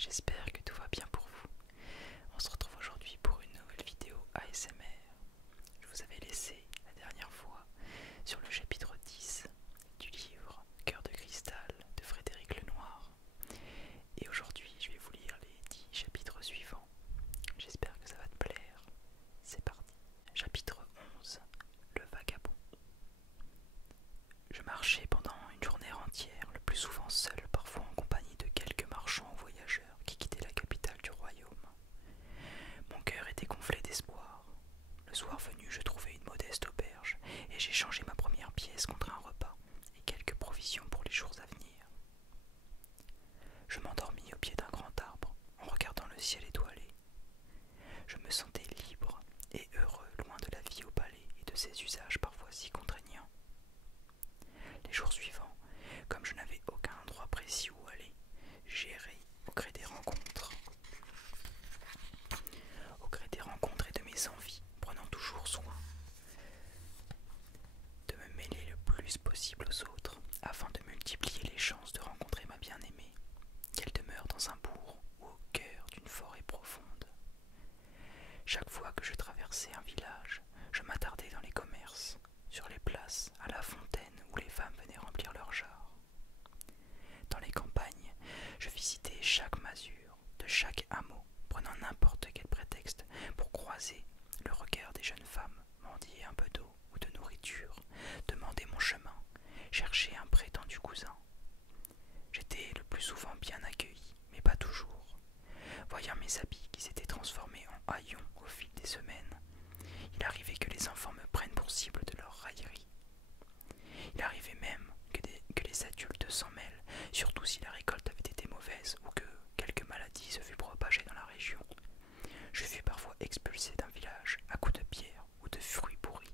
j'espère que tout va bien pour vous. On se retrouve aujourd'hui pour une nouvelle vidéo ASMR. Je vous avais laissé la dernière fois sur le chapitre 10 du livre Cœur de cristal de Frédéric Lenoir. Et aujourd'hui, je vais vous lire les 10 chapitres suivants. J'espère que ça va te plaire. C'est parti. Chapitre 11. Le vagabond. Je marchais pendant une journée entière, le plus souvent seul, parfois en compagnie de quelques marchands ou voyageurs qui quittaient la capitale du royaume. Mon cœur était gonflé d'espoir. Le soir venu, je trouvai une modeste auberge et j'échangeai ma première pièce contre un repas et quelques provisions pour les jours à venir. Je m'endormis au pied d'un grand arbre en regardant le ciel étoilé. Je me sentais libre et heureux loin de la vie au palais et de ses usages parfois si contraignants. Les jours suivants, comme je n'avais aucun endroit précis où aller, j'errai au gré des rencontres. Au gré des rencontres et de mes envies, prenant toujours soin de me mêler le plus possible aux autres, afin de multiplier les chances de rencontrer ma bien-aimée, qu'elle demeure dans un bourg ou au cœur d'une forêt profonde. Chaque fois que je traversais un village, je m'attardais dans les commerces, sur les places, à la fontaine où les femmes venaient remplir leurs jarres. Dans les campagnes, je visitais chaque masure de chaque hameau, prenant n'importe quel prétexte pour croiser le regard des jeunes femmes, mendier un peu d'eau ou de nourriture, demander mon chemin, chercher un prétendu cousin. J'étais le plus souvent bien accueilli, mais pas toujours. Voyant mes habits qui s'étaient transformés en haillons au fil des semaines, il arrivait que les enfants me prennent pour cible de leur raillerie. Il arrivait même que les adultes s'en mêlent, surtout si la récolte avait été mauvaise ou que quelque maladie se fût propagée dans la région. Je fus parfois expulsé d'un village à coups de pierre ou de fruits pourris.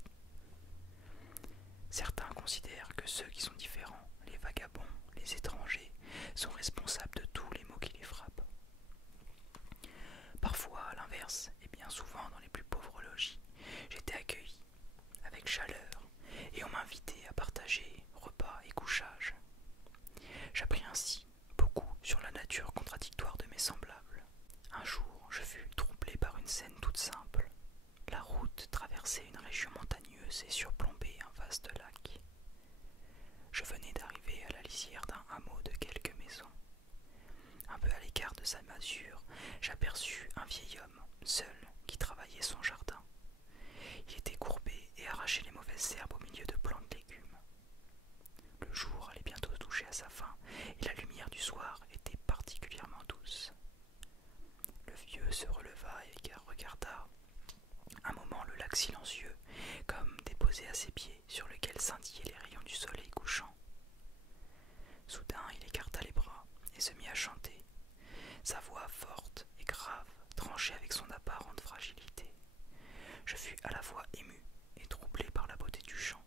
Certains considèrent que ceux qui sont différents, les vagabonds, les étrangers, sont responsables de tous les maux qui les frappent. Parfois, à l'inverse, et bien souvent dans les plus pauvres logis, j'étais accueilli avec chaleur et on m'invitait à partager repas et couchage. J'appris ainsi beaucoup sur la nature contradictoire de mes semblables. Un jour, je fus troublé par une scène toute simple. La route traversait une région montagneuse et surplombait un vaste lac. Je venais d'arriver à la lisière d'un hameau de quelques maisons. Un peu à l'écart de sa masure, j'aperçus un vieil homme, seul, qui travaillait son jardin. Il était courbé et arrachait les mauvaises herbes au milieu de plants de légumes. Le jour allait bientôt toucher à sa fin, et la lumière du soir était particulièrement douce. Le vieux se releva et regarda un moment le lac silencieux, comme déposé à ses pieds, sur lequel scintillaient les rayons du soleil couchant. Soudain, il écarta les bras et se mit à chanter. Sa voix forte et grave tranchait avec son apparente fragilité. Je fus à la fois ému et troublé par la beauté du chant.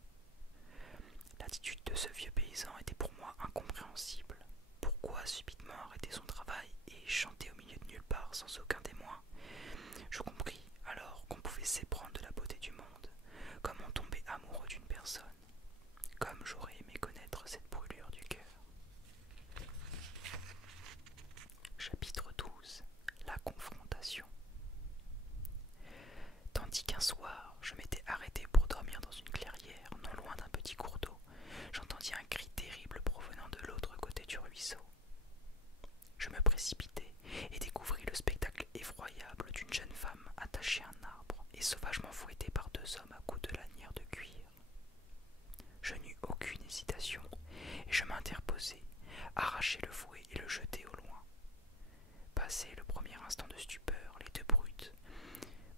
L'attitude de ce vieux paysan était pour moi incompréhensible. Pourquoi subitement arrêter son travail et chanter au milieu de nulle part sans aucun témoin? Je compris alors qu'on pouvait s'éprendre de la beauté du monde, comme on tombait amoureux d'une personne. Comme j'aurais aimé connaître cette brûlure du cœur. Chapitre 12. La confrontation. Tandis qu'un soir, je m'étais arrêté pour dormir dans une clairière, non loin d'un petit cours d'eau, j'entendis un cri terrible provenant de l'autre côté du ruisseau. Je me précipitai et découvris le spectacle effroyable d'une jeune femme attachée à un arbre et sauvagement fouettée par deux hommes à coups de lanière de cuir. Je n'eus aucune hésitation et je m'interposai, arrachai le fouet et le jetai au loin. Passé le premier instant de stupeur, les deux brutes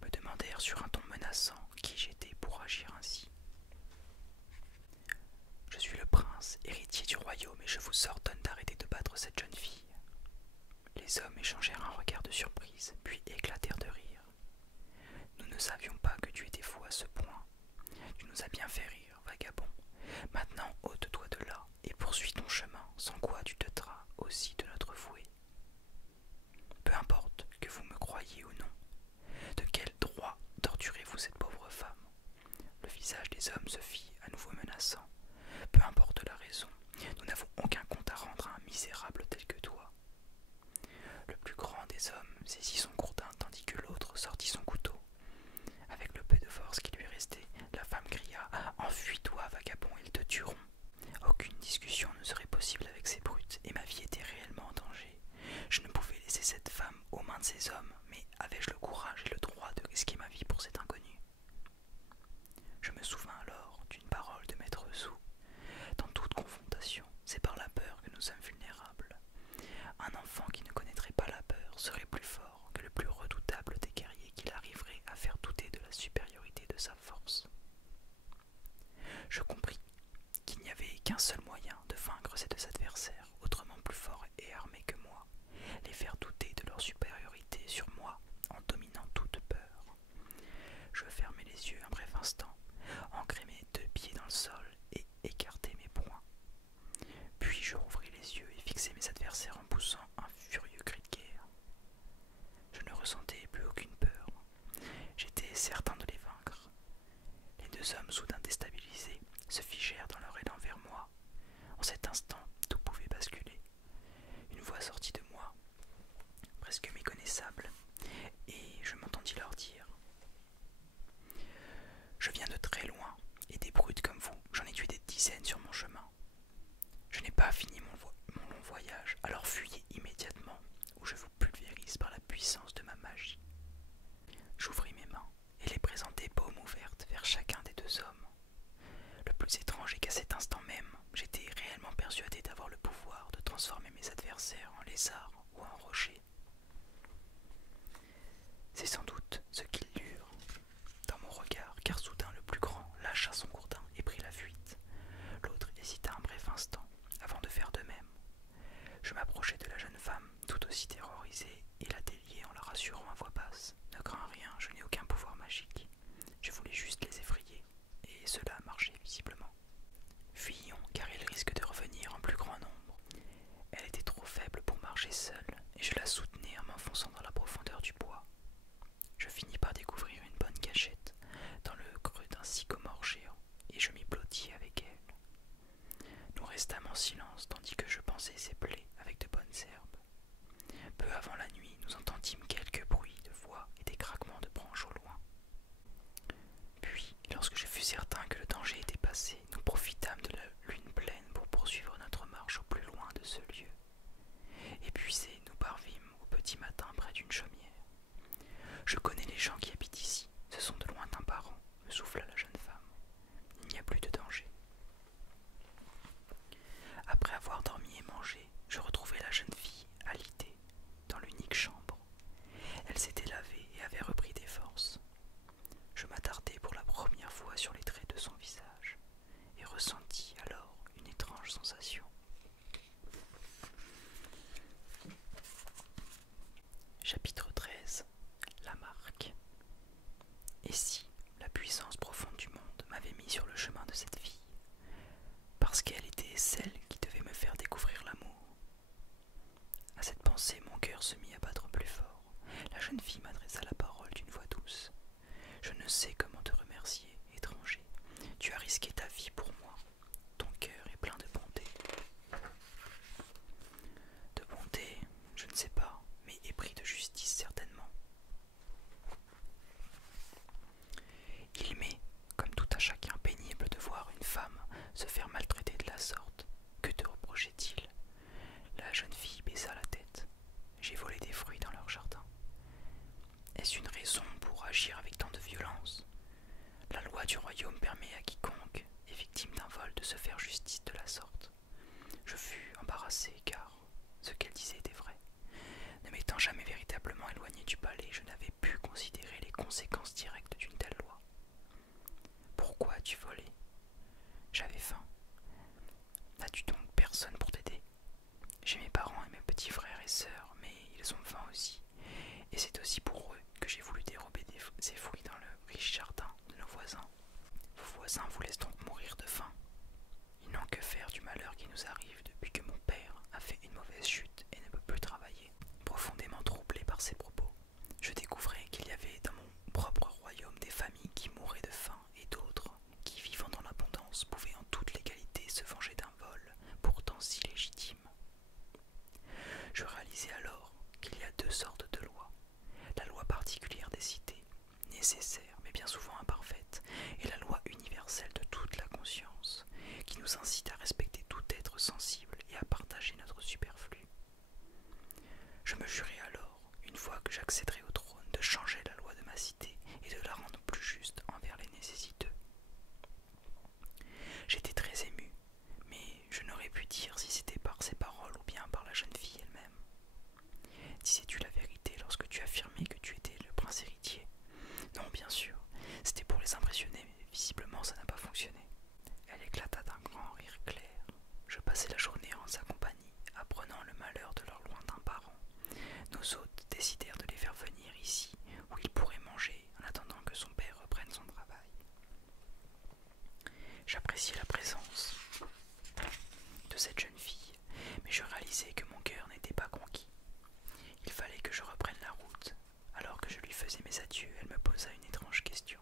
me demandèrent sur un ton menaçant qui j'étais pour agir ainsi. Je suis le prince, héritier du royaume, et je vous ordonne d'arrêter de battre cette jeune fille. Les hommes échangèrent un regard de surprise, puis éclatèrent de rire. Nous ne savions pas que tu étais fou à ce point. Tu nous as bien fait rire, vagabond. Maintenant ôte-toi de là, et poursuis ton chemin, sans quoi tu te tras aussi de notre fouet. Peu importe que vous me croyiez ou non. De quel droit torturez-vous cette pauvre femme? Le visage des hommes se fit à nouveau menaçant. Peu importe la raison, nous n'avons aucun compte à rendre à un misérable tel que toi. Le plus qu'un seul moyen de vaincre ces deux adversaires, autrement plus forts et armés que moi, les faire douter de leur supériorité sur moi en dominant toute peur. Je fermai les yeux un bref instant, ancrai mes deux pieds dans le sol et écartai mes poings. Puis je rouvris les yeux et fixai mes adversaires en poussant un furieux cri de guerre. Je ne ressentais plus aucune peur. J'étais certain de les vaincre. Les deux hommes, soudain déstabilisés, se figèrent dans leur élan vers moi. En cet instant, tout pouvait basculer. Une voix sortit de moi, presque méconnaissable, et je m'entendis leur dire: « Je viens de très loin, et des brutes comme vous, j'en ai tué des dizaines sur mon chemin. Je n'ai pas fini mon long voyage, alors fuyez immédiatement, ou je vous pulvérise par la puissance de ma magie. » J'ouvris mes mains et les présentai paumes ouvertes vers chacun des deux hommes. Le plus étrange est qu'à cet instant même, j'étais réellement persuadé d'avoir le pouvoir de transformer mes adversaires en lézards ou en rochers. C'est sans doute ce qu'ils lurent dans mon regard, car soudain le plus grand lâcha son gourdin et prit la fuite. L'autre hésita un bref instant avant de faire de même. Je m'approchai de la jeune femme, tout aussi terrorisée, et la déliai en la rassurant à voix basse. « Ne crains rien, je n'ai aucun pouvoir magique. Je voulais juste les effrayer. » Et cela marchait visiblement. Fuyons, car ils risquent de revenir en plus grand nombre. Elle était trop faible pour marcher seule, et je la soutenais en m'enfonçant dans la profondeur du bois. Je finis par découvrir une bonne cachette dans le creux d'un sycomore géant, et je m'y blottis avec elle. Nous restâmes en silence tandis que je pansais ses plaies avec de bonnes herbes. Peu avant la nuit, nous entendîmes quelques bruits de voix et des craquements de branches au loin. Puis, lorsque je fus certain que le danger était passé, nous profitâmes de la lune pleine pour poursuivre notre marche au plus loin de ce lieu. Épuisés, nous parvîmes au petit matin près d'une chaumière. « Je connais les gens qui habitent ici, ce sont de lointains parents, » me souffla la jeune femme. « Il n'y a plus de danger. » Après avoir dormi et mangé, je retrouvai la jeune fille alitée dans l'unique chambre. Elle s'était lavée et avait repris des forces. Je m'attardai pour la première fois sur les traits de son visage et ressentis alors une étrange sensation. Chapitre 13. La marque. Et si la puissance profonde du monde m'avait mis sur le chemin de cette fille, parce qu'elle était celle qui devait me faire découvrir l'amour? À cette pensée, mon cœur se mit à battre plus fort. La jeune fille m'adressa la parole d'une voix douce. « Je ne sais comment te remercier, étranger. Tu as risqué ta vie pour moi. Ton cœur est plein de bonté. » De bonté, je ne sais pas, mais épris de justice certainement. Il m'est, comme tout à chacun, pénible de voir une femme se faire maltraiter de la sorte. Que te reprochait-il? La jeune fille baissa la tête. J'ai volé des fruits dans leur jardin. Est-ce une raison pour agir avec tant de violence? La loi du royaume permet à quiconque est victime d'un vol de se faire justice de la sorte. Je fus embarrassé car ce qu'elle disait était vrai. Ne m'étant jamais véritablement éloigné du palais, je n'avais pu considérer les conséquences directes d'une telle loi. Pourquoi as-tu volé? J'avais faim. N'as-tu donc personne pour t'aider? J'ai mes parents et mes petits frères et sœurs, mais ils ont faim aussi. Et c'est aussi pour eux que j'ai voulu dérober ces fruits dans le riche jardin de nos voisins. Vos voisins vous laissent donc mourir de faim. Ils n'ont que faire du malheur qui nous arrive depuis que mon père a fait une mauvaise chute et ne peut plus travailler. Profondément troublé par ces propos, je découvrais qu'il y avait dans mon propre royaume des familles qui mouraient de faim et d'autres qui, vivant dans l'abondance, pouvaient en toute légalité se venger d'un vol pourtant si légitime. Je réalisai alors qu'il y a deux sortes de lois. La loi particulière des cités, nécessaire mais bien souvent imparfaite, et la loi universelle de toute la conscience, qui nous incite à respecter tout être sensible et à partager notre superflu. Je me jurai alors, une fois que j'accéderai au trône, de changer la loi de ma cité et de la rendre plus juste envers les nécessiteux. J'appréciais la présence de cette jeune fille, mais je réalisais que mon cœur n'était pas conquis. Il fallait que je reprenne la route. Alors que je lui faisais mes adieux, elle me posa une étrange question.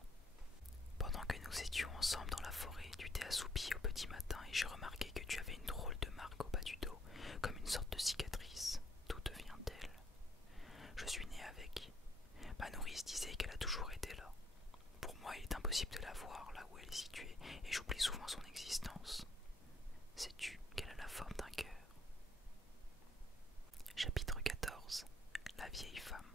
Pendant que nous étions ensemble dans la forêt, tu t'es assoupi au petit matin et j'ai remarqué que tu avais une drôle de marque au bas du dos, comme une sorte de cicatrice. D'où te vient-elle? Je suis né avec. Ma nourrice disait qu'elle a toujours été là. Pour moi, il est impossible de la voir là où elle est située et j'oublie souvent son existence. Sais-tu qu'elle a la forme d'un cœur? Chapitre 14. La vieille femme.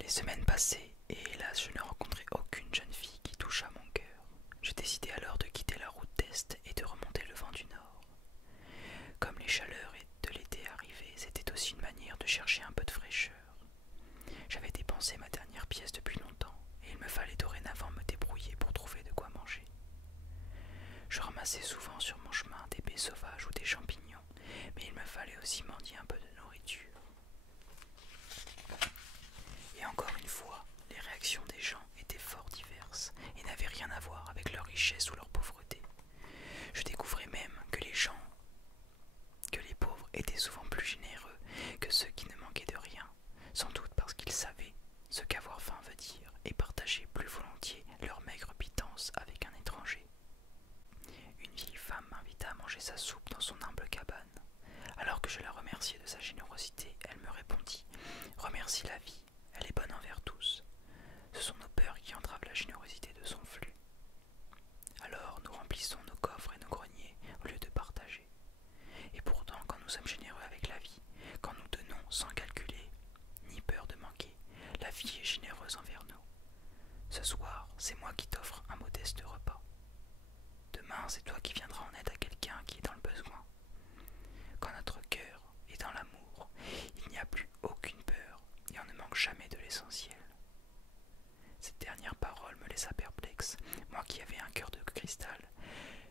Les semaines passaient et hélas je ne rencontrai aucune jeune fille qui toucha mon cœur. Je décidai alors de quitter la route d'Est et de remonter le vent du Nord. Comme les chaleurs de l'été arrivaient, c'était aussi une manière de chercher un peu de fraîcheur. J'avais dépensé ma dernière pièce depuis longtemps et il me fallait dorénavant me débrouiller pour trouver de quoi manger. Je ramassais souvent sur mon chemin des baies sauvages ou des champignons, mais il me fallait aussi mendier un peu de nourriture. Et encore une fois, les réactions des gens étaient fort diverses et n'avaient rien à voir avec leur richesse ou leur pauvreté. Je découvrais même que les pauvres étaient souvent plus généreux que ceux qui ne manquaient de rien, sans doute parce qu'ils savaient ce qu'avoir faim veut dire et partageaient plus volontiers leur maigre pitance avec un étranger. Une vieille femme m'invita à manger sa soupe dans son humble cabane. Alors que je la remerciais de sa générosité, elle me répondit « Remercie la vie, elle est bonne envers tous. Ce sont nos peurs qui entravent la générosité de son flux. Alors nous remplissons nos coffres et nos greniers au lieu de partager. Et pourtant, quand nous sommes généreux avec la vie, quand nous donnons sans calculer, ni peur de manquer, la vie est généreuse envers nous. Ce soir, c'est moi qui t'offre un modeste repas. Demain, c'est toi qui viendras en aide à quelqu'un qui est dans le besoin. Quand notre cœur est dans l'amour, il n'y a plus aucune peur et on ne manque jamais de l'essentiel. » Cette dernière parole me laissa perplexe, moi qui avais un cœur de cristal.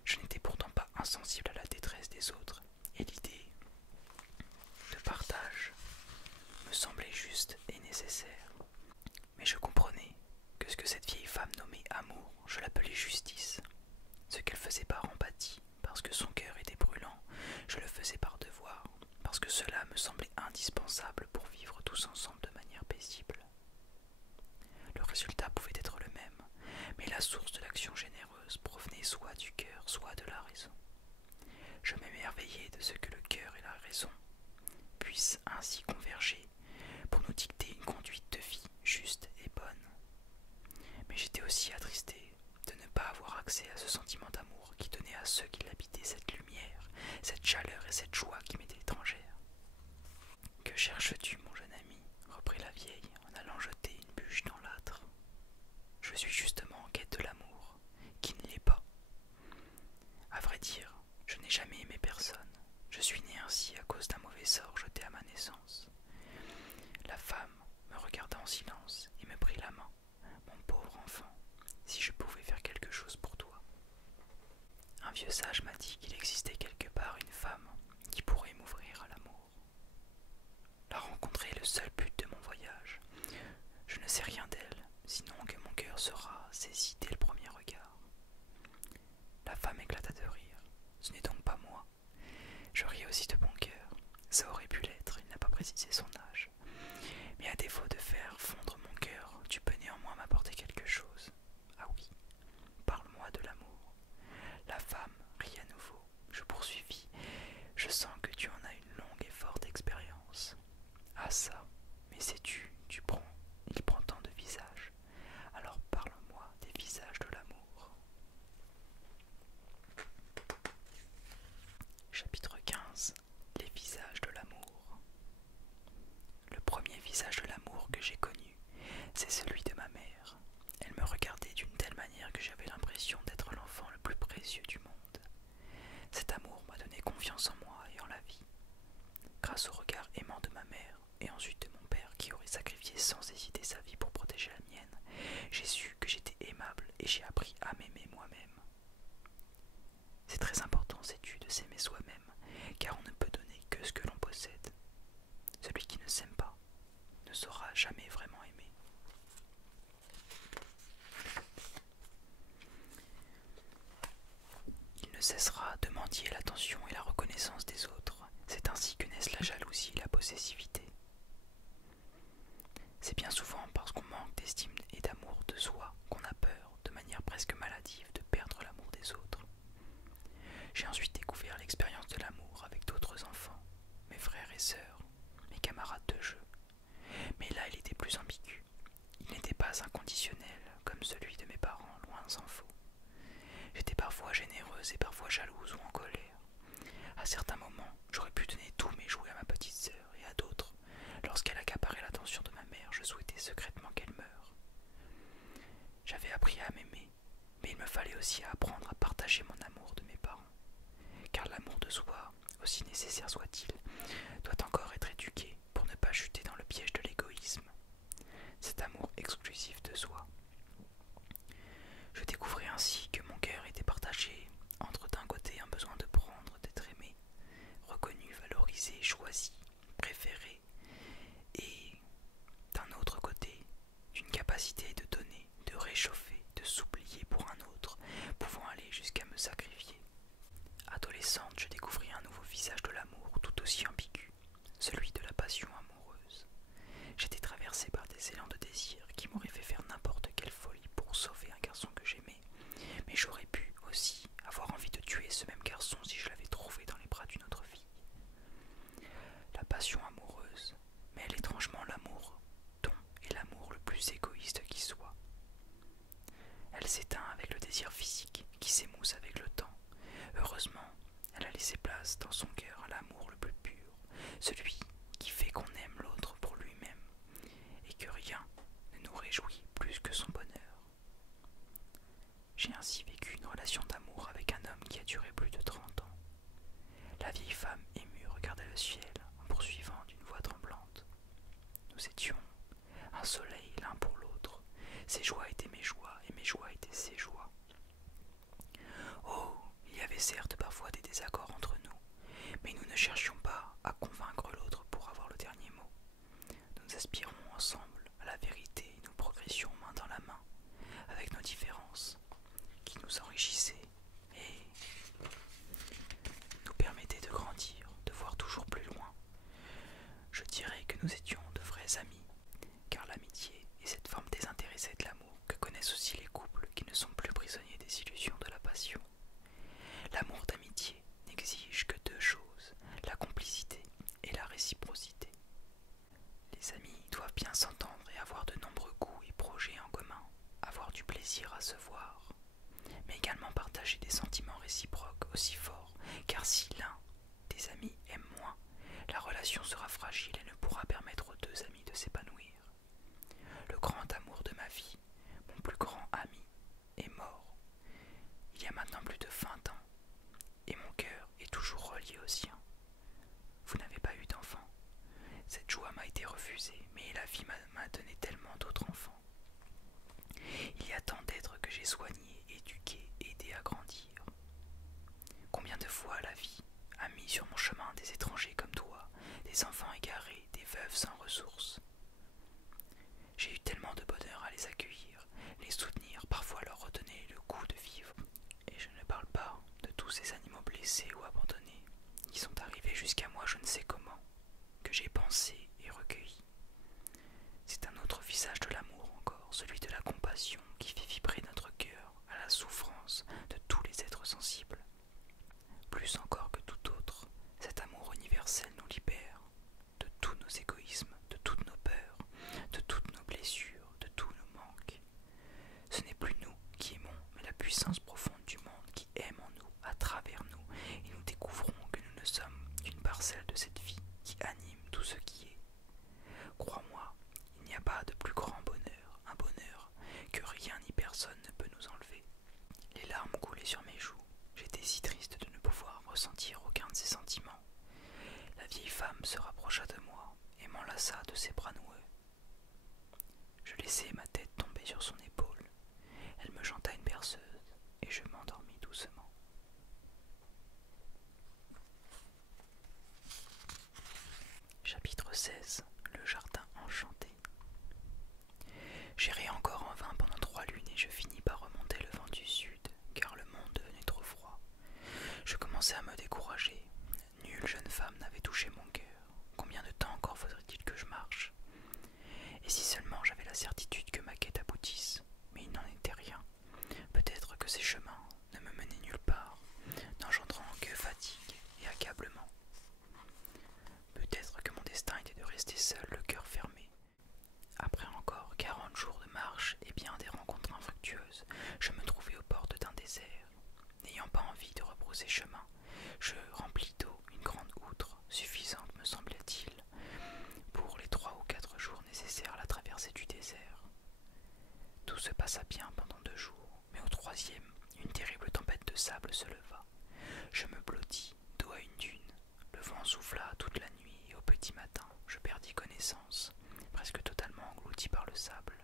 Je n'étais pourtant pas insensible à la détresse des autres, et l'idée de partage me semblait juste et nécessaire. Mais je comprenais que ce que cette vieille femme nommait amour, je l'appelais justice. Ce qu'elle faisait par empathie, parce que son cœur était brûlant, je le faisais par devoir, parce que cela me semblait indispensable pour vivre tous ensemble de manière paisible. Le résultat pouvait être le même, mais la source de l'action généreuse provenait soit du cœur, soit de la raison. Je m'émerveillais de ce que le cœur et la raison puissent ainsi converger pour nous dicter une conduite de vie juste et bonne. Mais j'étais aussi attristé de ne pas avoir accès à ce sentiment d'amour qui donnait à ceux qui l'habitaient cette lumière, cette chaleur et cette joie qui m'étaient étrangères. « Que cherches-tu, mon jeune ami ?» reprit la vieille en allant jeter une bûche dans l'âtre. « Je suis justement en quête de l'amour, qui ne l'est pas. À vrai dire, je n'ai jamais aimé personne. Je suis né ainsi à cause d'un mauvais sort jeté à ma naissance. » La femme me regarda en silence et me prit la main. « Mon pauvre enfant, si je pouvais faire quelque chose pour toi. » Un vieux sage m'a dit qu'il existait quelque part une femme qui pourrait m'ouvrir à l'amour. La rencontrer est le seul but de mon voyage. Je ne sais rien d'elle, sinon que mon cœur sera saisi dès le premier regard. La femme éclata de rire. Ce n'est donc pas moi. Je riais aussi de bon cœur. Ça aurait pu l'être, il n'a pas précisé son âge. Mais à défaut de faire fondre mon cœur, tu peux néanmoins m'apporter quelque chose. Ah oui, parle-moi de l'amour. La femme rit à nouveau. Je poursuivis. Je sens que tu en as une longue et forte expérience. Ah ça, mais sais-tu, il prend tant de visages. Alors parle-moi des visages de l'amour. Chapitre 15. Les visages de l'amour. Le premier visage de l'amour que j'ai connu, c'est celui de ma mère. Elle me regardait d'une telle manière que j'avais l'impression d'être l'enfant le plus précieux du monde. Cet amour m'a donné confiance en moi et en la vie. Grâce au regard aimant de ma mère et ensuite de mon père qui aurait sacrifié sans hésiter sa vie pour protéger la mienne, j'ai su que j'étais aimable et j'ai appris à m'aimer moi-même. C'est très important, sais-tu, de s'aimer soi-même, car on ne peut donner que ce que l'on possède. Celui qui ne s'aime pas ne saura jamais vraiment aimer. cessera de mendier l'attention et la reconnaissance des autres. C'est ainsi que naissent la jalousie et la possessivité. C'est bien souvent parce qu'on manque d'estime et d'amour de soi qu'on a peur, de manière presque maladive, de perdre l'amour des autres. J'ai ensuite découvert l'expérience de l'amour avec d'autres enfants, mes frères et sœurs, mes camarades de jeu. Mais là, il était plus ambigu. Il n'était pas inconditionnel, comme celui de mes parents, loin s'en faut. J'étais parfois généreuse et parfois jalouse ou en colère. À certains moments, j'aurais pu donner tous mes jouets à ma petite sœur, et à d'autres, lorsqu'elle accaparait l'attention de ma mère, je souhaitais secrètement qu'elle meure. J'avais appris à m'aimer, mais il me fallait aussi apprendre à partager mon amour de mes parents. Car l'amour de soi, aussi nécessaire soit-il, doit encore être éduqué pour ne pas chuter dans le piège de l'égoïsme, cet amour exclusif de soi. Je découvrais ainsi que mon cœur était partagé entre d'un côté un besoin de prendre, d'être aimé, reconnu, valorisé, choisi, préféré, et d'un autre côté, d'une capacité de donner, de réchauffer, de s'oublier pour un autre, pouvant aller jusqu'à me sacrifier. Adolescente, je découvris un nouveau visage de l'amour tout aussi ambigu, celui de la passion amoureuse. J'étais traversée par des élans de désir qui m'auraient fait faire n'importe quelle folie pour sauver un garçon que j'aimais, mais j'aurais pu aussi avoir envie de tuer ce même garçon si je l'avais trouvé dans les bras d'une autre fille. La passion amoureuse, mais elle est étrangement l'amour dont est l'amour le plus égoïste qui soit. Elle s'éteint avec le désir physique qui s'émousse avec le temps. Heureusement, elle a laissé place dans son cœur à l'amour le plus pur, celui qui fait qu'on aime l'autre pour lui-même et que rien ne nous réjouit plus que son bonheur. J'ai ainsi vécu une relation d'amour avec un homme qui a duré plus de 30 ans. La vieille femme émue regardait le ciel en poursuivant d'une voix tremblante. Nous étions un soleil l'un pour l'autre. Ses joies étaient mes joies et mes joies étaient ses joies. Oh, il y avait certes parfois des désaccords entre nous, mais nous ne cherchions pas à convaincre l'autre pour avoir le dernier mot. Nous aspirons ensemble à la vérité et nous progressions main dans la main, avec nos différences, qui nous enrichissaient et nous permettaient de grandir, de voir toujours plus loin. Je dirais que nous étions de vrais amis, car l'amitié est cette forme désintéressée de l'amour que connaissent aussi les couples qui ne sont plus prisonniers des illusions de la passion. L'amour d'amitié n'exige que deux choses, la complicité et la réciprocité. Les amis doivent bien s'entendre et avoir de nombreux goûts et projets en commun, avoir du plaisir à se voir, mais également partager des sentiments réciproques aussi forts, car si l'un des amis aime moins, la relation sera fragile et ne pourra permettre aux deux amis de s'épanouir. Le grand amour de ma vie, mon plus grand ami, est mort. Il y a maintenant plus de 20 ans, et mon cœur est toujours relié au sien. Vous n'avez pas eu d'enfant. Cette joie m'a été refusée, mais la vie m'a donné tellement d'autres enfants. Il y a tant d'êtres que j'ai soignés, éduqués, aidés à grandir. Combien de fois la vie a mis sur mon chemin des étrangers comme toi, des enfants égarés, des veuves sans ressources. J'ai eu tellement de bonheur à les accueillir, les soutenir, parfois leur redonner le goût de vivre. Et je ne parle pas de tous ces animaux blessés ou abandonnés, qui sont arrivés jusqu'à moi je ne sais comment, que j'ai pensé et recueilli. C'est un autre visage de l'amour encore, celui de la compassion qui fait vibrer notre cœur à la souffrance de tous les êtres sensibles. Plus encore que tout autre, cet amour universel nous libère de tous nos égoïsmes, de toutes nos peurs, de toutes nos blessures, de tous nos manques. Ce n'est plus nous qui aimons, mais la puissance profonde du monde qui aime en nous, à travers nous, et nous découvrons que nous ne sommes qu'une parcelle de cette vie qui anime tout ce qui est. Crois-moi, il n'y a pas de plus grand bonheur, un bonheur que rien ni personne ne peut nous enlever. Les larmes coulaient sur mes joues, j'étais si triste de ne pouvoir ressentir aucun de ces sentiments. La vieille femme se rapprocha de moi et m'enlaça de ses bras noueux. Je laissai ma tête tomber sur son épaule. Elle me chanta une berceuse et je m'endormis doucement. Chapitre 16. Le jardin enchanté. J'errai encore en vain pendant 3 lunes et je finis par remonter le vent du sud, car le monde devenait trop froid. rebrousser chemin, je remplis d'eau une grande outre, suffisante me semblait-il, pour les 3 ou 4 jours nécessaires à la traversée du désert. Tout se passa bien pendant 2 jours, mais au 3e, une terrible tempête de sable se leva. Je me blottis dos à une dune. Le vent souffla toute la nuit et au petit matin, je perdis connaissance, presque totalement englouti par le sable.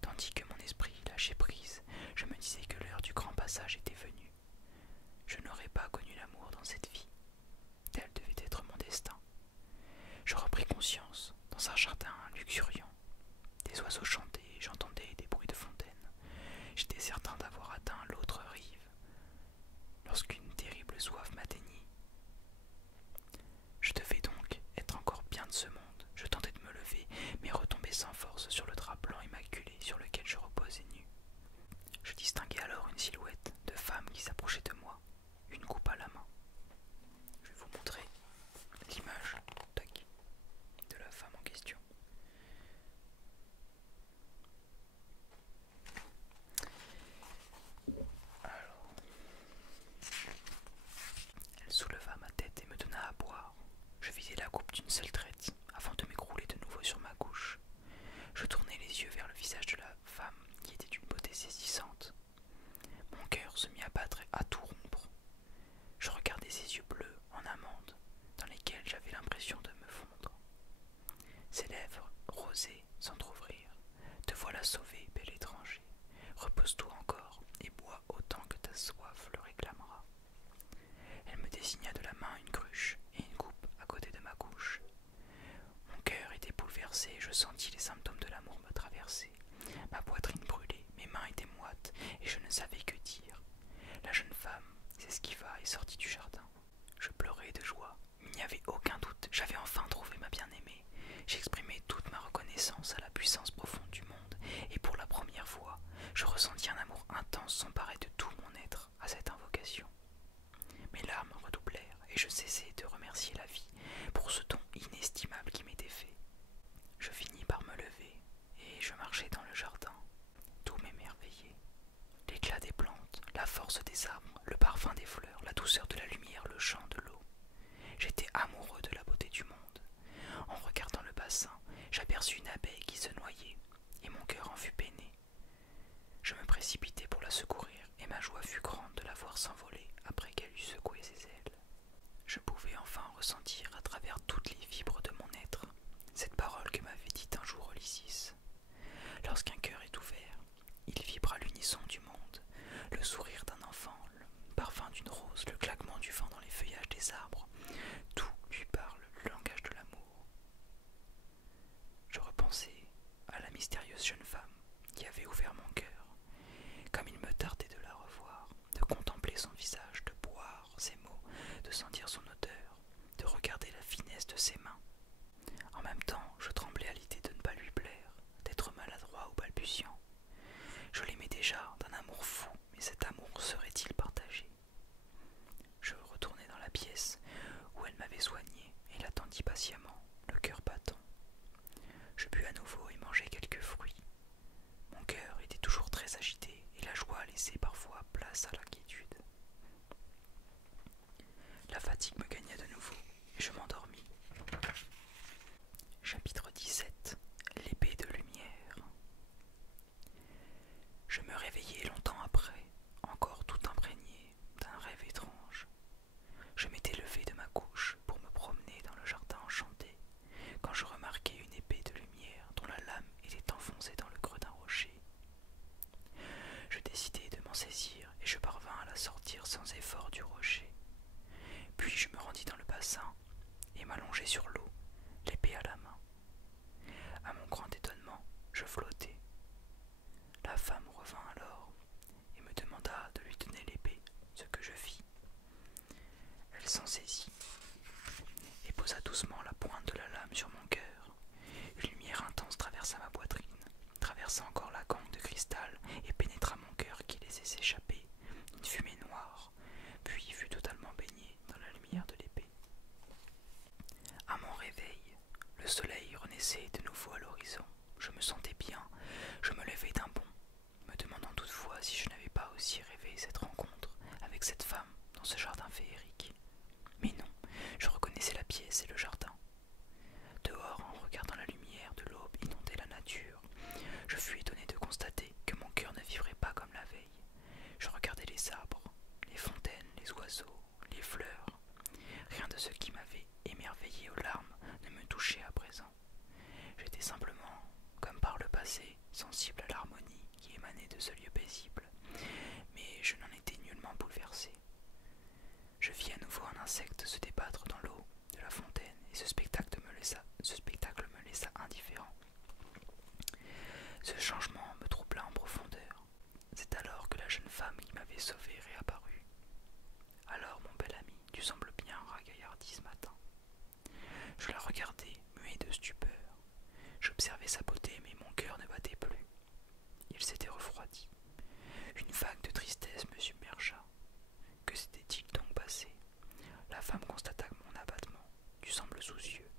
Tandis que mon esprit lâchait prise, je me disais que l'heure du grand passage était venue. Je n'aurais pas connu l'amour dans cette vie. Tel devait être mon destin. Je repris conscience dans un jardin luxuriant. Des oiseaux chantaient et j'entendais des bruits de fontaine. J'étais certain d'avoir atteint l'autre rive, lorsqu'une terrible soif m'atteignit. Je devais donc être encore bien de ce monde. Je tentais de me lever, mais retombais sans force sur le drap blanc immaculé sur lequel je reposais nu. Je distinguai alors une silhouette de femme qui s'approchait de moi, une coupe à la main. Je vais vous montrer l'image de la femme en question. Alors, elle souleva ma tête et me donna à boire. Je vidai la coupe d'une seule traite, avant de m'écrouler de nouveau sur ma couche. Je tournai les yeux vers le visage de la femme, qui était d'une beauté saisissante. Mon cœur se mit à battre à tout rompre. Je regardais ses yeux bleus en amande, dans lesquels j'avais l'impression de me fondre. Ses lèvres rosées s'entr'ouvrirent. Te voilà sauvé, bel étranger. Repose-toi encore et bois autant que ta soif le réclamera. Elle me désigna de la main une cruche et une coupe à côté de ma couche. Mon cœur était bouleversé et je sentis les symptômes de l'amour me traverser. Ma poitrine brûlait, mes mains étaient moites et je ne savais que dire. La jeune femme s'esquiva et sortit du jardin. Je pleurais de joie. Il n'y avait aucun doute, j'avais enfin trouvé ma bien-aimée. J'exprimai toute ma reconnaissance à la puissance profonde du monde et pour la première fois, je ressentis un amour intense s'emparer de tout mon être à cette invocation. Mes larmes redoublèrent et je cessai de remercier la vie pour ce don inestimable qui m'était fait. Je finis par me lever et je marchai dans le jardin. Tout m'émerveillait. L'éclat des plantes, la force des arbres, le parfum des fleurs, la douceur de la lumière, le chant de l'eau. J'étais amoureux de la beauté du monde. En regardant le bassin, j'aperçus une abeille qui se noyait et mon cœur en fut peiné. Je me précipitai pour la secourir et ma joie fut grande de la voir s'envoler après qu'elle eut secoué ses ailes. Je pouvais enfin ressentir à travers toutes les fibres de mon être cette parole que m'avait dite un jour Ulysses. Lorsqu'un cœur est ouvert, il vibre à l'unisson du monde, le sourire d'un enfant, le parfum d'une rose, le claquement du vent dans les feuillages des arbres, tout lui parle le langage de l'amour. Je repensai à la mystérieuse jeune femme qui avait ouvert mon cœur, comme il me tardait de la revoir, de contempler son visage, de boire ses mots, de sentir son odeur, de regarder la finesse de ses mains. En même temps, je tremblais à l'idée de ne pas lui plaire, d'être maladroit ou balbutiant. Je l'aimais déjà d'un amour fou, mais cet amour serait-il partagé? Je retournai dans la pièce où elle m'avait soigné et l'attendis patiemment, le cœur battant. Je bus à nouveau et mangeai quelques fruits. Mon cœur était toujours très agité et la joie laissait parfois place à l'inquiétude. La fatigue me gagna de nouveau et je m'endormis. Chapitre 17. L'épée de lumière. Je me réveillai longtemps après, encore tout imprégné d'un rêve étrange. Je m'étais levé de ma couche pour me promener dans le jardin enchanté, quand je remarquai une épée de lumière dont la lame était enfoncée dans le creux d'un rocher. Je décidai de m'en saisir et je parvins à la sortir sans effort du rocher. Puis je me rendis dans le bassin et m'allongeai sur l'eau, l'épée à la main. À mon grand étonnement, je flottais. La femme revint alors et me demanda de lui donner l'épée, ce que je fis. Elle s'en saisit et posa doucement la pointe de la lame sur mon cœur. Une lumière intense traversa ma poitrine, traversa encore la gangue de cristal et pénétra mon cœur qui laissait s'échapper une fumée noire, puis fut totalement baigné dans la lumière de l'épée. À mon sauvée réapparut. Alors, mon bel ami, tu sembles bien ragaillardi ce matin. Je la regardais, muet de stupeur. J'observais sa beauté, mais mon cœur ne battait plus. Il s'était refroidi. Une vague de tristesse me submergea. Que s'était-il donc passé? La femme constata mon abattement. Tu sembles soucieux.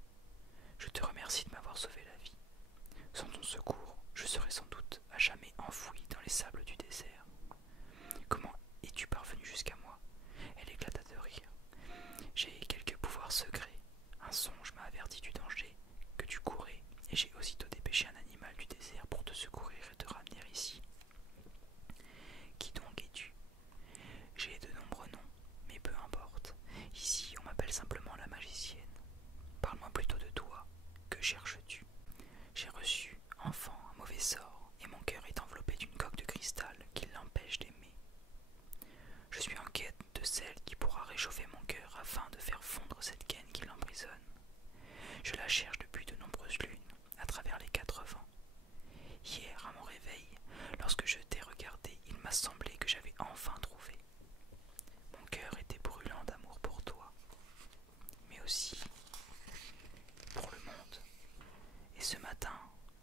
Je te remercie de m'avoir sauvé la vie. Sans ton secours, je serais sans doute à jamais enfoui dans les sables du désert. Comment es-tu parvenu jusqu'à moi? Elle éclata de rire. J'ai quelques pouvoirs secrets. Un songe m'a averti du danger que tu courais, et j'ai aussitôt dépêché un animal du désert pour te secourir et te ramener ici. Qui donc es-tu? J'ai de nombreux noms, mais peu importe. Ici, on m'appelle simplement la magicienne. Parle-moi plutôt de toi. Que cherches-tu? J'ai reçu, enfant, un mauvais sort, et mon cœur est enveloppé d'une coque de cristal qui l'empêche d'aimer. Je suis en quête de celle qui pourra réchauffer mon cœur afin de faire fondre cette gaine qui l'emprisonne. Je la cherche depuis de nombreuses lunes, à travers les 4 vents. Hier, à mon réveil, lorsque je t'ai regardé, il m'a semblé que j'avais enfin trouvé. Mon cœur était brûlant d'amour pour toi, mais aussi pour le monde. Et ce matin,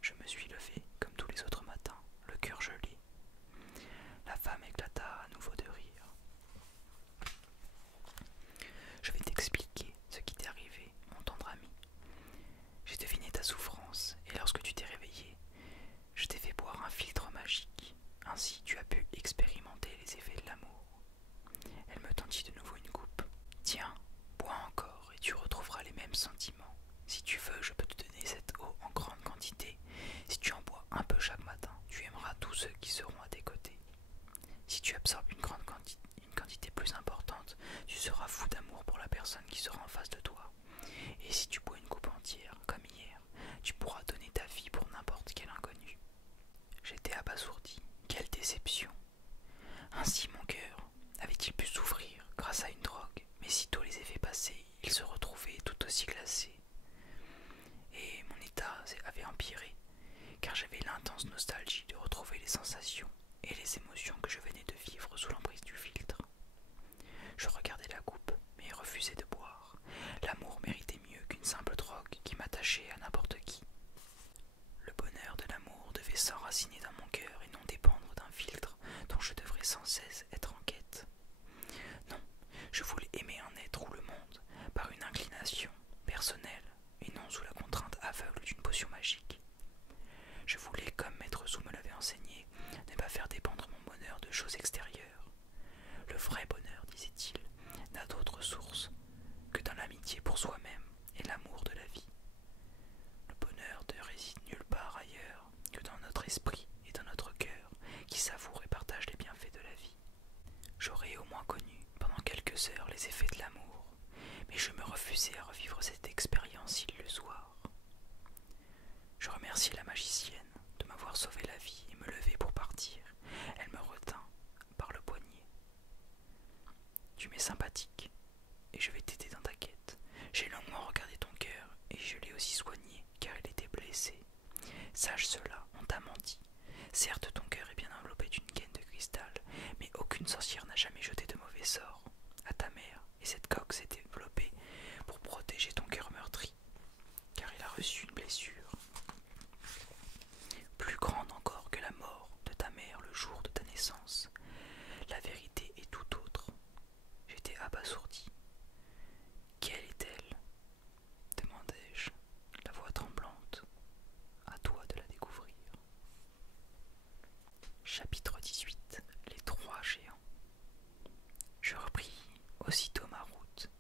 je me suis levé, comme tous les autres matins, le cœur gelé. La femme éclata à nouveau de rire. Je vais t'expliquer ce qui t'est arrivé, mon tendre ami. J'ai deviné ta souffrance, et lorsque tu t'es réveillé, je t'ai fait boire un filtre magique. Ainsi, tu as pu expérimenter les effets de l'amour. Elle me tendit de nouveau une coupe. Tiens, bois encore, et tu retrouveras les mêmes sentiments. Si tu veux, je peux te donner cette eau en grande quantité. Si tu en bois un peu chaque matin, tu aimeras tous ceux qui seront à tes côtés. Si tu absorbes une quantité plus importante, tu seras fou d'amour pour la personne qui sera en face de toi. Et si tu bois une coupe entière, comme hier, tu pourras donner ta vie pour n'importe quel inconnu. J'étais abasourdi. Quelle déception! Ainsi mon cœur avait-il pu s'ouvrir grâce à une drogue, mais sitôt les effets passés, il se retrouvait tout aussi glacé. Et mon état avait empiré, car j'avais l'intense nostalgie de retrouver les sensations et les émotions que je venais de vivre sous l'emprise du filtre. Je regardais la coupe, mais refusais de boire. L'amour méritait mieux qu'une simple drogue qui m'attachait à n'importe qui. Le bonheur de l'amour devait s'enraciner dans mon cœur et non dépendre d'un filtre dont je devrais sans cesse être en quête. Non, je voulais aimer un être ou le monde par une inclination personnelle et non sous la contrainte aveugle d'une potion magique. Je voulais, comme Maître Zou me l'avait enseigné, ne pas faire dépendre mon bonheur de choses extérieures. Le vrai bonheur, disait-il, n'a d'autre source que dans l'amitié pour soi-même et l'amour de la vie. Le bonheur ne réside nulle part ailleurs que dans notre esprit et dans notre cœur qui savoure et partage les bienfaits de la vie. J'aurais au moins connu pendant quelques heures les effets de l'amour, mais je me refusais à revivre cette expérience illusoire. Je remerciai la magicienne de m'avoir sauvé la vie et me levai pour partir. Elle me retint par le poignet. Tu m'es sympathique, et je vais t'aider dans ta quête. J'ai longuement regardé ton cœur, et je l'ai aussi soigné, car il était blessé. Sache cela, on t'a menti. Certes, ton cœur est bien enveloppé d'une gaine de cristal, mais aucune sorcière n'a jamais jeté de mauvais sorts à ta mère, et cette coque s'est développée pour protéger ton cœur meurtri, car il a reçu une blessure plus grande encore que la mort de ta mère le jour de ta naissance. La vérité est tout autre. J'étais abasourdi. Quelle est-elle? Demandai-je, la voix tremblante. À toi de la découvrir. Chapitre 18. Les 3 géants. Je repris aussitôt ma route,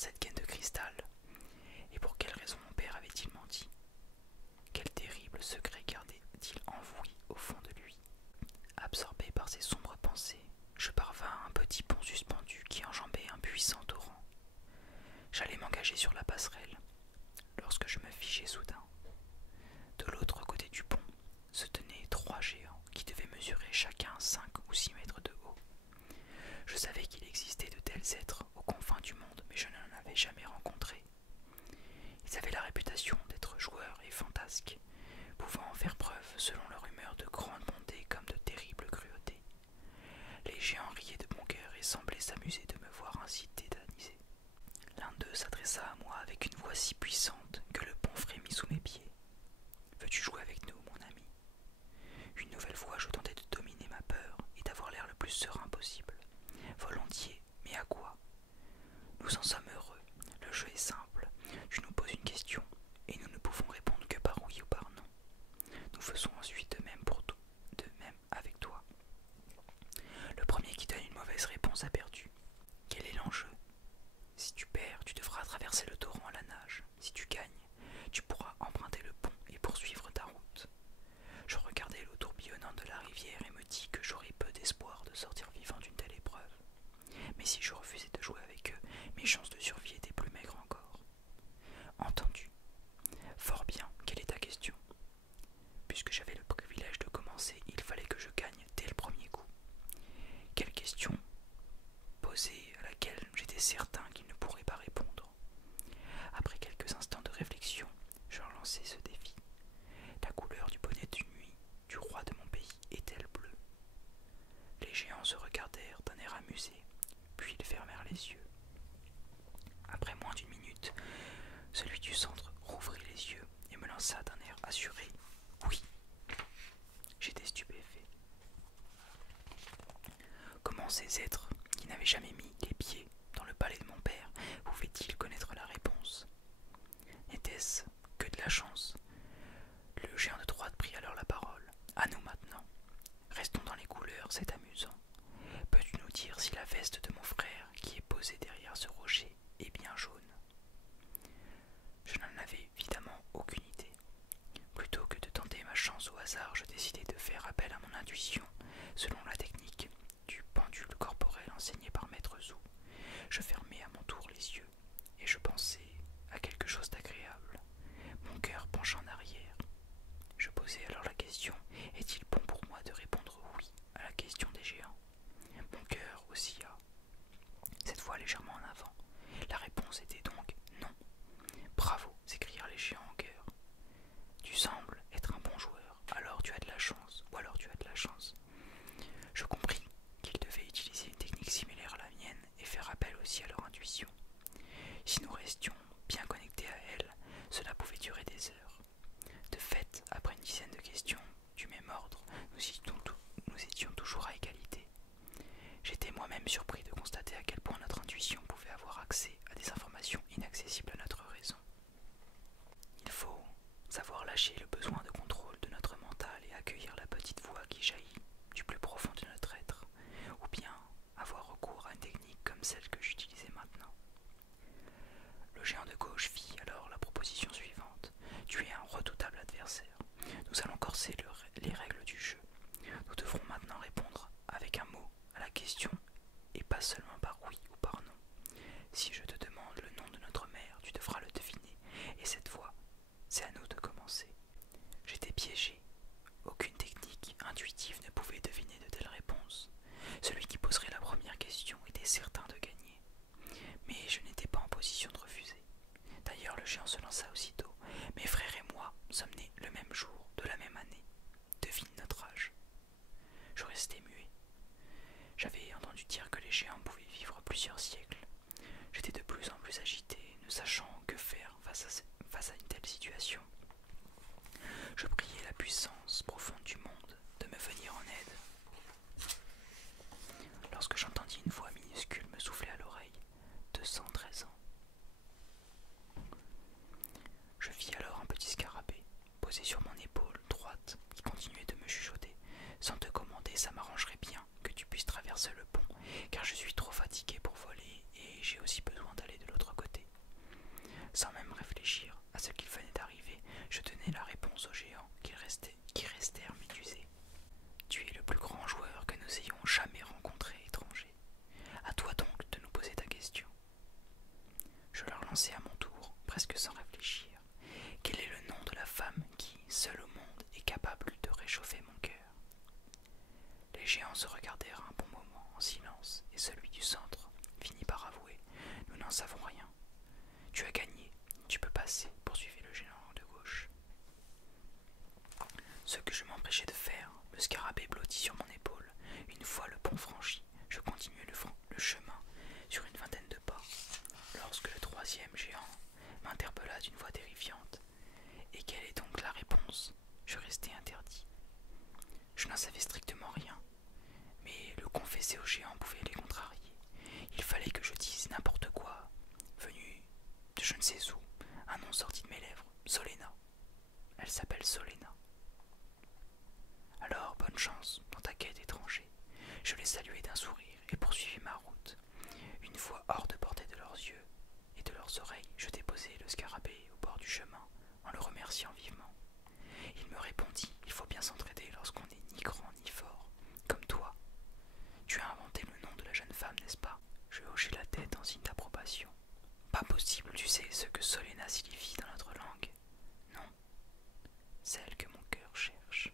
cette gaine de cristal? Et pour quelle raison mon père avait-il menti? Quel terrible secret gardait-il enfoui au fond de lui? Absorbé par ces sombres pensées, je parvins à un petit pont suspendu qui enjambait un puissant torrent. J'allais m'engager sur la passerelle, lorsque je me figeai soudain. De l'autre côté du pont se tenaient 3 géants qui devaient mesurer chacun 5 ou 6 mètres de haut. Je savais qu'il existait de tels êtres aux confins du monde, mais je n'en avais jamais rencontré. Ils avaient la réputation d'être joueurs et fantasques, pouvant en faire preuve, selon leur humeur, de grande bonté comme de terrible cruauté. Les géants riaient de bon cœur et semblaient s'amuser de me voir ainsi tétanisé. L'un d'eux s'adressa à moi avec une voix si puissante que le pont frémit sous mes pieds. « Veux-tu jouer avec nous, mon ami ?» Une nouvelle fois, je tentais de dominer ma peur et d'avoir l'air le plus serein possible. Volontiers, mais à quoi? Nous en sommes heureux. Le jeu est simple. Tu nous poses une question et nous ne pouvons répondre que par oui ou par non. Nous faisons ensuite de même pour tout, de même avec toi. Le premier qui donne une mauvaise réponse a perdu. Quel est l'enjeu? Si tu perds, tu devras traverser le torrent à la nage. Si tu gagnes, tu pourras emprunter le pont et poursuivre ta route. Je regardais l'eau tourbillonnante de la rivière et me dis que j'aurais peu d'espoir de sortir vivant d'une telle épreuve. Mais si je refusais de jouer avec eux, mes chances de survie étaient plus maigres encore. Entendu. Fort bien, quelle est ta question? Puisque j'avais le privilège de commencer, il fallait que je gagne dès le premier coup. Quelle question posée à laquelle j'étais certain qu'il ne pourrait pas répondre. Après quelques instants de réflexion, je relançai ce défi. La couleur du bonnet de nuit du roi de mon pays est-elle bleue? Les géants se regardèrent d'un air amusé, puis ils fermèrent les yeux. Après moins d'une minute, celui du centre rouvrit les yeux et me lança d'un air assuré. Oui. J'étais stupéfait. Comment ces êtres, qui n'avaient jamais mis les pieds dans le palais de mon père, pouvaient-ils connaître la réponse? N'était-ce que de la chance? Le géant de droite prit alors la parole. À nous maintenant. Restons dans les couleurs, c'est amusant. Peux-tu nous dire si la veste de mon frère, qui est posée derrière ce rocher, est bien jaune? Je n'en avais évidemment aucune idée. Plutôt que de tenter ma chance au hasard, je décidai de faire appel à mon intuition, selon la technique du pendule corporel enseigné par Maître Zou. Je fermai à mon tour les yeux, et je pensai à quelque chose d'agréable. Mon cœur pencha en arrière. Je posai alors la question, est-il bon pour moi de répondre oui à la question des géants? Mon cœur oscilla, cette fois légèrement en avant. La réponse était donc non. Bravo, s'écrièrent les géants en chœur. Tu sembles être un bon joueur, alors tu as de la chance, ou alors tu as de la chance. Je compris qu'ils devaient utiliser une technique similaire à la mienne et faire appel aussi à leur intuition. Si nous restions bien connectés à elle, cela pouvait durer des heures. De fait, après une dizaine de questions, du même ordre, nous étions toujours à égalité. J'étais moi-même surpris de constater à quel point notre intuition pouvait avoir accès à des informations inaccessibles à notre raison. Il faut savoir lâcher le besoin de contrôle de notre mental et accueillir la petite voix qui jaillit du plus profond de notre être, ou bien avoir recours à une technique comme celle que j'utilisais maintenant. Le géant de gauche fit alors la proposition suivante. Tu es un redoutable adversaire. Nous allons corser les règles du jeu. Nous devrons maintenant répondre avec un mot à la question et pas seulement par oui ou par non. Si je te demande le nom de notre mère, tu devras le deviner, et cette fois, c'est à nous de commencer. J'étais piégé. Aucune technique intuitive ne pouvait deviner de telles réponses. Celui qui poserait la première question était certain de gagner. Mais je n'étais pas en position de refuser. D'ailleurs, le géant se lança aussitôt. Mes frères et moi sommes nés le même jour, de la même année. Devine notre âge. Je restai muet. J'avais entendu dire que les géants pouvaient vivre plusieurs siècles. J'étais de plus en plus agité, ne sachant que faire face à une telle situation. Je priais la puissance profonde du monde de me venir en aide. Lorsque j'entendis une voix minuscule me souffler à l'oreille, 213 ans. Je vis alors un petit scarabée posé sur mon épaule droite qui continuait de me chuchoter. Sans te commander, ça m'arrangerait bien que tu puisses traverser le pont, car je suis trop fatigué pour voler et j'ai aussi besoin d'aller de l'autre côté. relancé à mon tour, presque sans réfléchir. Quel est le nom de la femme qui, seule au monde, est capable de réchauffer mon cœur? Les géants se regardèrent un bon moment en silence, et celui du centre finit par avouer: Nous n'en savons rien. Tu as gagné, tu peux passer, poursuivit le géant de gauche. Ce que je m'empêchais de faire, le scarabée blottit sur mon épaule. Une fois le pont franchi, je continuai le chemin sur une vingtaine de pas, lorsque le troisième géant m'interpella d'une voix terrifiante. Et quelle est donc la réponse? Je restai interdit. Je n'en savais strictement rien, mais le confesser aux géants pouvait les contrarier. Il fallait que je dise n'importe quoi, venu de je ne sais où. Un nom sortit de mes lèvres: Solena. Elle s'appelle Solena. Alors, bonne chance dans ta quête étranger. Je les saluai d'un sourire et poursuivis ma route. Une fois hors de portée de leurs yeux et de leurs oreilles, je déposai le scarabée au bord du chemin en le remerciant vivement. Il me répondit: Il faut bien s'entraider lorsqu'on n'est ni grand ni fort, comme toi. Tu as inventé le nom de la jeune femme, n'est-ce pas? Je hochai la tête en signe d'approbation. Pas possible, tu sais ce que Solena signifie dans notre langue? Non, celle que mon cœur cherche.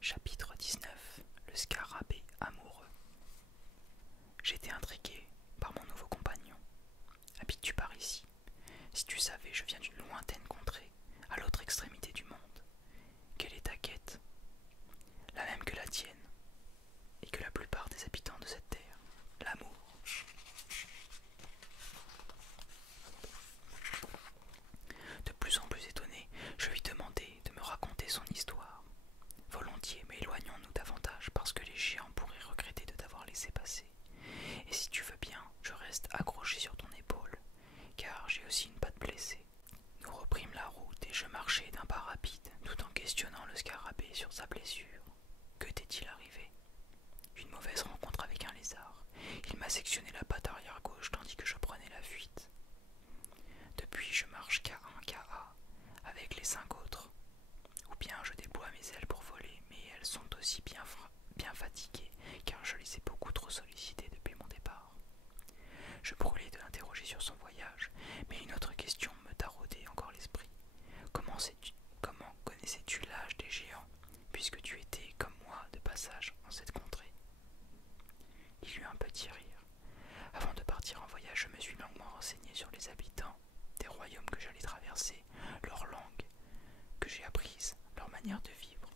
Chapitre 19. Le scarabée amoureux. J'étais intrigué par mon nouveau compagnon. Habites-tu par ici? Si tu savais, je viens d'une lointaine contrée, à l'autre extrémité du monde. Quelle est ta quête? La même que la tienne, et que la plupart des habitants de cette terre: l'amour. De plus en plus étonné, je lui demandai de me raconter son histoire. Volontiers, mais éloignons-nous davantage parce que les géants pourraient regretter de t'avoir laissé passer. Et si tu veux bien, je reste accroché sur ton épaule, car j'ai aussi une patte blessée. Nous reprîmes la route et je marchai d'un pas rapide, tout en questionnant le scarabée sur sa blessure. Que t'est-il arrivé? Une mauvaise rencontre avec un lézard. Il m'a sectionné la patte arrière gauche tandis que je prenais la fuite. Depuis, je marche K1, KA, avec les 5 autres. Ou bien je déploie mes ailes pour voler, mais elles sont aussi bien fatiguées, car je les ai beaucoup trop sollicitées depuis mon départ. Je brûlais de l'interroger sur son voyage, mais une autre question me taraudait encore l'esprit. Comment connaissais-tu l'âge des géants, puisque tu étais, comme moi, de passage en cette contrée? Il eut un petit rire. Avant de partir en voyage, je me suis longuement renseigné sur les habitants des royaumes que j'allais traverser, leur langue que j'ai apprise, leur manière de vivre,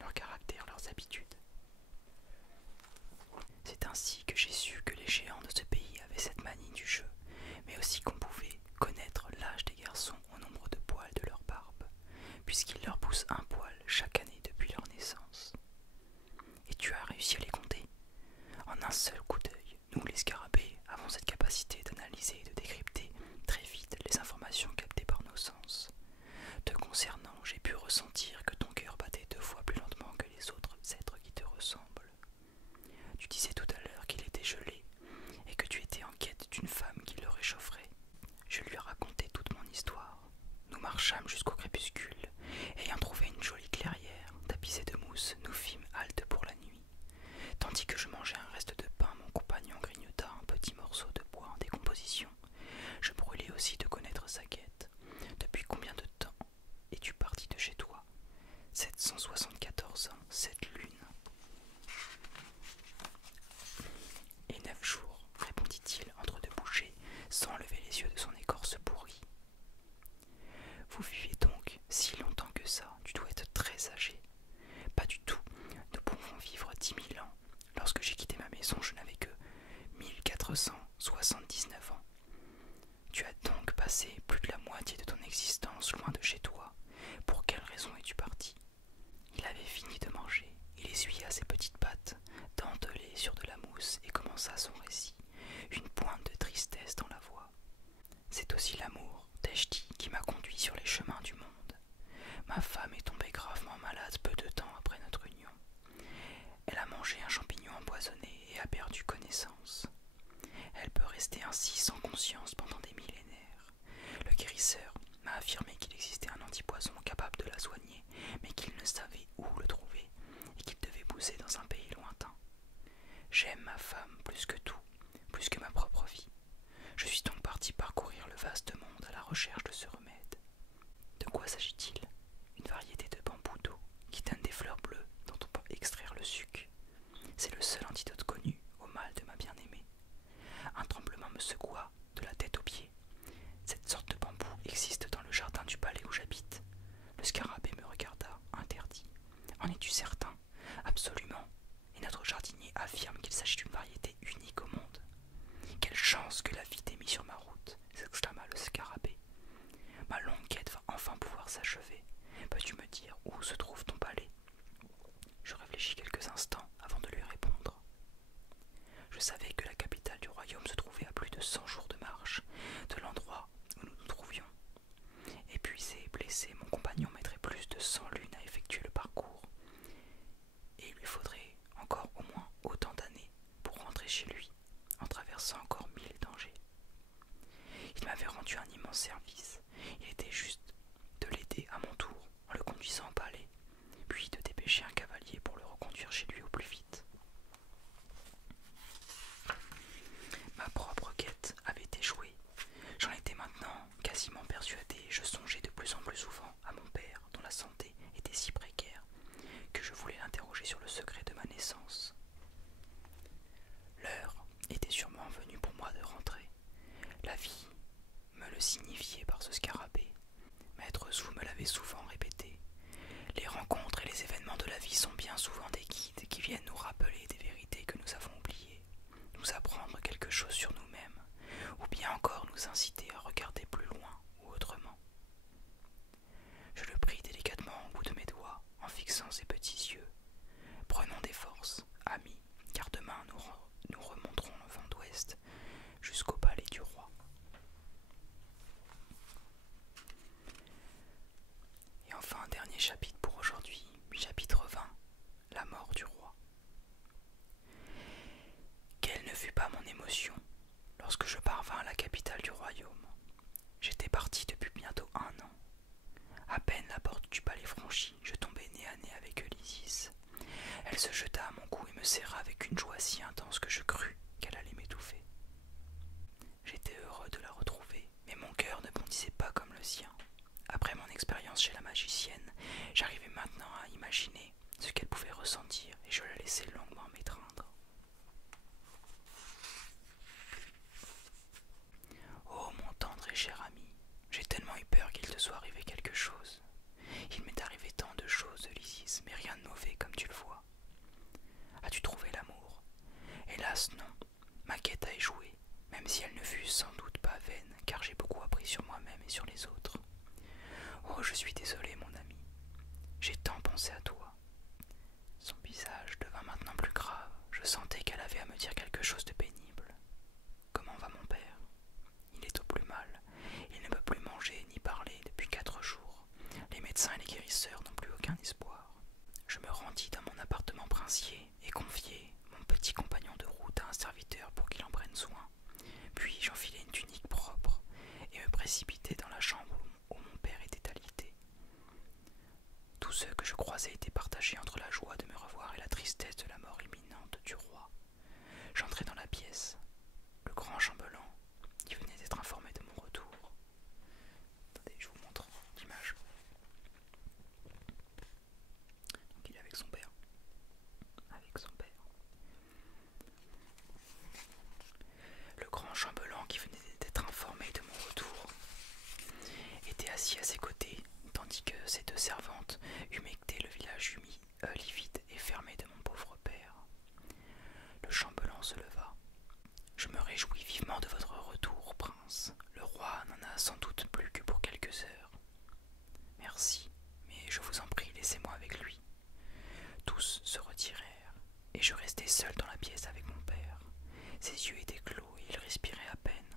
leur caractère, leurs habitudes. C'est ainsi que j'ai su que les géants de ce pays avaient cette manie du jeu, mais aussi qu'on pouvait connaître l'âge des garçons au nombre de poils de leur barbe, puisqu'il leur pousse un poil chaque année depuis leur naissance. Et tu as réussi à les compter? En un seul coup d'œil, nous les scarabées avons cette capacité d'analyser et de décrypter très vite les informations captées par nos sens. Te concernant, j'ai pu ressentir que ton cœur battait 2 fois plus lentement que les autres êtres qui te ressemblent. Tu disais tout à l'heure qu'il était gelé et que tu étais en quête d'une femme qui le réchaufferait. Je lui ai raconté toute mon histoire. Nous marchâmes jusqu'au crépuscule. Ayant trouvé une jolie clairière tapissée de mousse, nous fîmes halte pour la nuit. Tandis que je mangeais un reste de pain, mon compagnon grignota un petit morceau de bois en décomposition. Je brûlais aussi de connaître sa quête. Depuis combien de temps es-tu parti de chez toi? 774 ans, 7 lunes. Et 9 jours, répondit-il entre deux bouchées, sans lever les yeux de son écorce pourrie. Vous vivez donc si longtemps que ça, tu dois être très âgé. Pas du tout, nous pouvons vivre 10 000 ans. Lorsque j'ai quitté ma maison, je n'avais que 1479 ans. Tu as donc passé plus de la moitié de ton existence loin de chez toi. Pour quelle raison es-tu parti? Il avait fini de manger. Il essuya ses petites pattes, dentelées sur de la mousse, et commença son récit, une pointe de tristesse dans la voix. C'est aussi l'amour, t'ai-je dit, qui m'a conduit sur les chemins du monde. Ma femme est tombée gravement malade peu de temps après notre union. Elle a mangé un champignon empoisonné et a perdu connaissance. Elle peut rester ainsi sans conscience pendant des millénaires. Le guérisseur m'a affirmé qu'il existait un antipoison capable de la soigner, mais qu'il ne savait où le trouver et qu'il devait pousser dans un pays lointain. J'aime ma femme plus que tout, plus que ma propre vie. Je suis donc parti parcourir le vaste monde à la recherche de ce remède. De quoi s'agit-il? Une variété de bambou d'eau qui donne des fleurs bleues dont on peut extraire le suc. C'est le seul antidote connu au mal de ma bien-aimée. Un tremblement me secoua de la tête aux pieds. Cette sorte de bambou existe dans le jardin du palais où j'habite. Le scarabée me regarda, interdit. En es-tu certain? Absolument. Et notre jardinier affirme qu'il s'agit d'une variété unique au monde. Quelle chance que la vie t'ait mis sur ma route, s'exclama le scarabée. Ma longue quête va enfin pouvoir s'achever. Peux-tu me dire où se trouve ton palais? Je réfléchis quelques instants avant de lui répondre. Je savais que la capitale du royaume se trouvait à plus de 100 jours de marche de l'endroit où nous nous trouvions. Épuisé et blessé, mon compagnon mettrait plus de 100 lunes à effectuer le parcours, et il lui faudrait encore au moins autant d'années pour rentrer chez lui, en traversant encore 1000 dangers. Il m'avait rendu un immense service. Il était juste de l'aider à mon tour en le conduisant au palais, puis de dépêcher un cavalier pour le reconduire chez lui au plus vite. Ma propre quête avait échoué. J'en étais maintenant quasiment persuadé et je songeais de plus en plus souvent à mon père dont la santé était si précaire que je voulais l'interroger sur le secret de ma naissance. L'heure était sûrement venue pour moi de rentrer. La vie me le signifiait par ce scarabée. Maître Zou me l'avait souvent répété. Les rencontres et les événements de la vie sont bien souvent des guides qui viennent nous rappeler des vérités que nous avons oubliées, nous apprendre quelque chose sur nous-mêmes, ou bien encore nous inciter à regarder plus loin ou autrement. Je le pris délicatement au bout de mes doigts en fixant ses petits yeux. Prenons des forces, amis, car demain nous remonterons le vent d'ouest jusqu'au palais du roi. Et enfin un dernier chapitre pour aujourd'hui, chapitre 20, la mort du roi. Quelle ne fut pas mon émotion lorsque je parvins à la capitale du royaume. J'étais parti depuis bientôt 1 an. À peine la porte du palais franchie, je tombai nez à nez avec Ulysses. Elle se jeta à mon cou et me serra avec une joie si intense que je crus qu'elle allait m'étouffer. J'étais heureux de la retrouver, mais mon cœur ne bondissait pas comme le sien. Après mon expérience chez la magicienne, j'arrivais maintenant à imaginer ce qu'elle pouvait ressentir et je la laissais longuement m'étreindre. Oh mon tendre et cher ami, j'ai tellement eu peur qu'il te soit arrivé quelque chose. Il m'est arrivé tant de choses, Ulysses, mais rien de mauvais comme tu le vois. As-tu trouvé l'amour? Hélas non, ma quête a échoué, même si elle ne fut sans doute pas vaine, car j'ai beaucoup appris sur moi-même et sur les autres. Oh, je suis désolé, mon ami, j'ai tant pensé à toi. Son visage devint maintenant plus grave, je sentais qu'elle avait à me dire quelque chose de pénible. Comment va mon père? Il est au plus mal, il ne peut plus manger ni parler depuis 4 jours. Les médecins et les guérisseurs n'ont plus aucun espoir. Je me rendis dans mon appartement princier et confiai mon petit compagnon de route à un serviteur pour qu'il en prenne soin. Puis j'enfilai une tunique propre et me précipitai dans la chambre où mon père était alité. Tous ceux que je croisais étaient partagés entre la joie de me revoir et la tristesse de la mort imminente du roi. J'entrai dans la pièce. Le grand chambellan, qui venait d'être informé de mon retour. Attendez, je vous montre l'image. Donc il est avec son père. Avec son père. Le grand chambellan qui venait d'être informé de mon retour était assis à ses côtés, tandis que ses 2 servantes humectaient le village livide et fermé de mon pauvre père. Le chambellan se leva. Je me réjouis vivement de votre retour, prince. Le roi n'en a sans doute plus que pour quelques heures. Merci, mais je vous en prie, laissez-moi avec lui. Tous se retirèrent, et je restai seul dans la pièce avec mon père. Ses yeux étaient clos et il respirait à peine.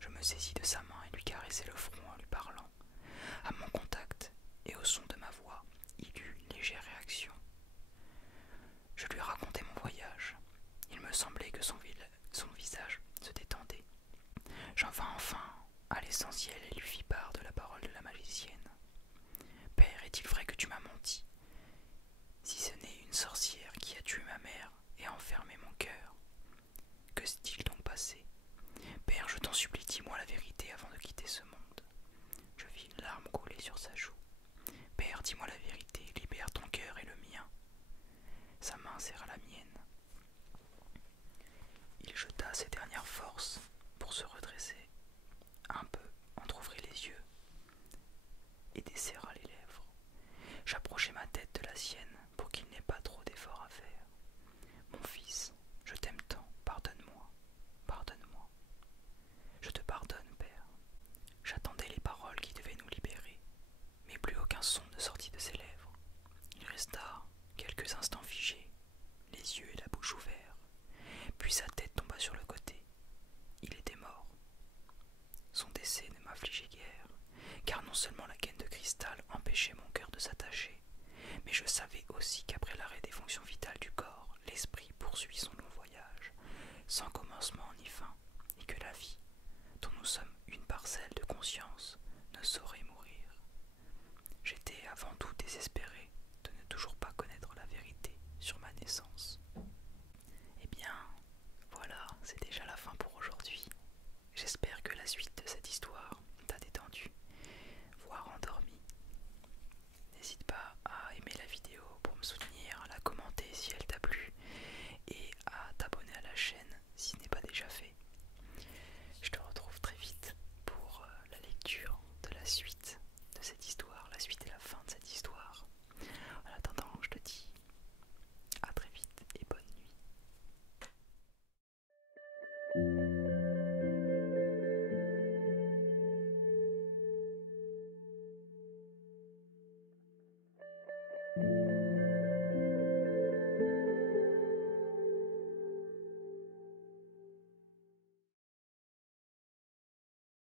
Je me saisis de sa main et lui caressai le front en lui parlant. À mon contact et au son de ma voix, il eut une légère réaction. Je lui racontai mon voyage. Il me semblait que son visage se détendait. J'en vins enfin à l'essentiel et lui fis